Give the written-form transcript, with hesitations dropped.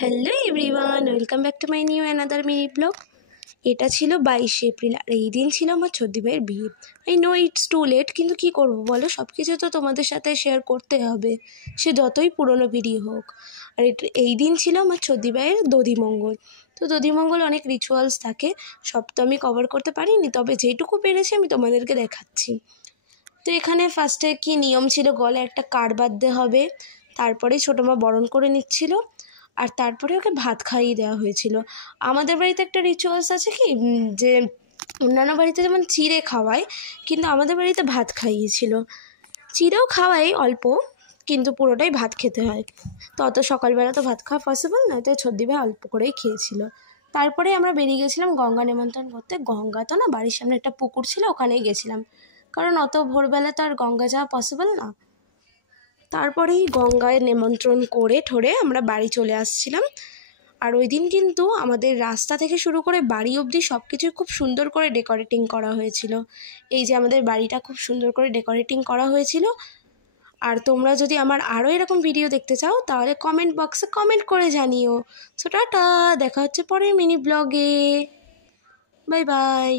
Hello everyone, welcome back to my new another mini blog. এটা ছিল 22শে April, আর এই দিন ছিল আমার ছোদ্দি ভাইয়ের বিয়ে। I know it's too late, কিন্তু কী করবো বলো, সব কিছু তো তোমাদের সাথে শেয়ার করতে হবে, সে যতই পুরনো ভিডিও হোক। আর এই দিন ছিল আমার ছোদ্দি ভাইয়ের দধিমঙ্গল। তো দধিমঙ্গল অনেক রিচুয়ালস থাকে, সব তো আমি কভার করতে পারিনি, তবে যেটুকু পেরেছি আমি তোমাদেরকে দেখাচ্ছি। তো এখানে ফার্স্টে কি নিয়ম ছিল, গলায় একটা কার্ড বাঁধতে হবে, তারপরেই ছোটো মা বরণ করে নিচ্ছিল, আর তারপরে ওকে ভাত খাইয়ে দেওয়া হয়েছিল। আমাদের বাড়িতে একটা রিচুয়ালস আছে কি, যে অন্যান্য বাড়িতে যেমন চিড়ে খাওয়ায়, কিন্তু আমাদের বাড়িতে ভাত খাইয়েছিল। চিড়েও খাওয়াই অল্প, কিন্তু পুরোটাই ভাত খেতে হয়। তো অত সকালবেলা তো ভাত খাওয়া পসিবল না, তাই ছোদ্দি ভাই অল্প করেই খেয়েছিল। তারপরে আমরা বেরিয়ে গেছিলাম গঙ্গা নিমন্ত্রণ করতে। গঙ্গা তো না, বাড়ির সামনে একটা পুকুর ছিল, ওখানেই গেছিলাম, কারণ অত ভোরবেলা তো আর গঙ্গা যাওয়া পসিবল না। তারপরেই গঙ্গায় নিমন্ত্রণ করে ঠোরে আমরা বাড়ি চলে আসছিলাম। আর ওই দিন কিন্তু আমাদের রাস্তা থেকে শুরু করে বাড়ি অবধি সব কিছুই খুব সুন্দর করে ডেকোরেটিং করা হয়েছিল। এই যে আমাদের বাড়িটা খুব সুন্দর করে ডেকোরেটিং করা হয়েছিল। আর তোমরা যদি আমার আরও এরকম ভিডিও দেখতে চাও, তাহলে কমেন্ট বক্সে কমেন্ট করে জানিও। সো টাটা, দেখা হচ্ছে পরের মিনি ব্লগে। Bye bye.